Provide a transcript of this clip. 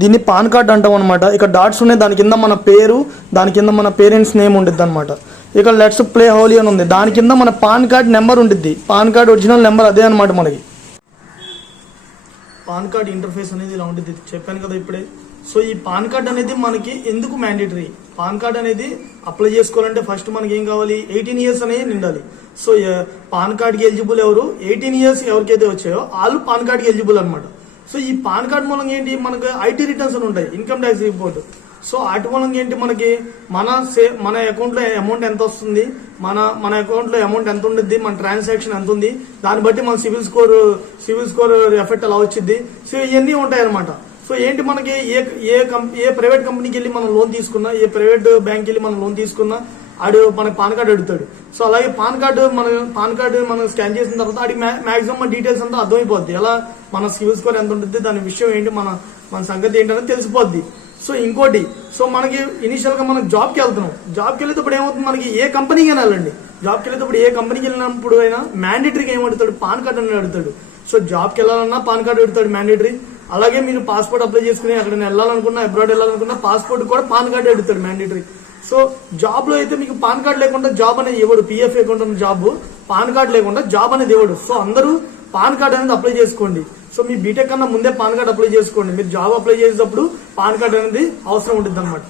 దీన్ని pan card అంటాం అనమాట. ఇక డాట్స్ ఉన్నాయి, దాని కింద మన పేరు, దాని కింద మన పేరెంట్స్ నేమ్ ఉంటుంది అనమాట. ఇక లెట్స్ ప్లే హోలీ అని ఉంది, దాని కింద మన పాన్ కార్డ్ నెంబర్ ఉంటుంది. పాన్ కార్డ్ ఒరిజినల్ నెంబర్ అదే అనమాట. మనకి పాన్ కార్డ్ ఇంటర్ఫేస్ అనేది ఇలా ఉంటుంది, చెప్పాను కదా ఇప్పుడే. సో ఈ పాన్ కార్డ్ అనేది మనకి ఎందుకు మ్యాండేటరీ? పాన్ కార్డ్ అనేది అప్లై చేసుకోవాలంటే ఫస్ట్ మనకి ఏం కావాలి? 18 years అనేది నిండాలి. సో పాన్ కార్డ్కి ఎలిజిబుల్ ఎవరు? 18 years ఎవరికైతే వచ్చాయో వాళ్ళు పాన్ కార్డ్కి ఎలిజిబుల్ అనమాట. సో ఈ పాన్ కార్డ్ మూలంగా ఏంటి? మనకు ఐటీ రిటర్న్స్ అని ఉంటాయి, ఇన్కమ్ ట్యాక్స్ రిపోర్ట్. సో వాటి మూలంగా ఏంటి? మనకి మన అకౌంట్లో అమౌంట్ ఎంత వస్తుంది, మన అకౌంట్లో అమౌంట్ ఎంత ఉంటుంది, మన ట్రాన్సాక్షన్ ఎంత ఉంది, దాన్ని బట్టి మన సివిల్ స్కోర్ ఎఫెక్ట్ అలా వచ్చింది. సో ఇవన్నీ ఉంటాయి అనమాట. సో ఏంటి మనకి ఏ ప్రైవేట్ కంపెనీకి వెళ్ళి మనం లోన్ తీసుకున్నా, ఏ ప్రైవేట్ బ్యాంక్ వెళ్ళి మనం లోన్ తీసుకున్నా ఆడు మనకి పాన్ కార్డు అడుగుతాడు. సో అలాగే పాన్ కార్డు మనం స్కాన్ చేసిన తర్వాత ఆడికి మాక్సిమం డీటెయిల్స్ అంతా అర్థమైపోద్ది. ఎలా మన సివిల్ స్కోర్ ఎంత ఉంటుంది, దాని విషయం ఏంటి, మన సంగతి ఏంటనేది తెలిసిపోద్ది. సో ఇంకోటి, సో మనకి ఇనిషియల్ గా మనం జాబ్కి వెళ్తున్నాం, జాబ్కి వెళ్ళేటప్పుడు ఏమవుతుంది? మనకి ఏ కంపెనీకి వెళ్ళాలండి, జాబ్కి వెళ్ళేటప్పుడు ఏ కంపెనీకి వెళ్ళినప్పుడు అయినా మ్యాండేటరీగా ఏమడుతాడు? పాన్ కార్డు అని అడుగుతాడు. సో జాబ్కి వెళ్ళాలన్నా పాన్ కార్డు అడుగుతాడు మ్యాండేటరీ. అలాగే మీరు పాస్పోర్ట్ అప్లై చేసుకుని ఎక్కడైనా వెళ్ళాలనుకున్నా, అబ్రాడ్ వెళ్ళాలనుకున్నా పాస్పోర్ట్ కూడా పాన్ కార్డు అడుగుతాడు మ్యాండేటరీ. సో జాబ్ లో అయితే మీకు పాన్ కార్డు లేకుండా జాబ్ అనేది ఇవ్వడు. పిఎఫ్ అకౌంట్ ఉన్న జాబ్ పాన్ కార్డు లేకుండా జాబ్ అనేది ఇవ్వడు. సో అందరూ పాన్ కార్డు అనేది అప్లై చేసుకోండి. సో మీ బీటెక్ కన్నా ముందే పాన్ కార్డు అప్లై చేసుకోండి. మీరు జాబ్ అప్లై చేసేటప్పుడు పాన్ కార్డు అనేది అవసరం ఉంటుంది అనమాట.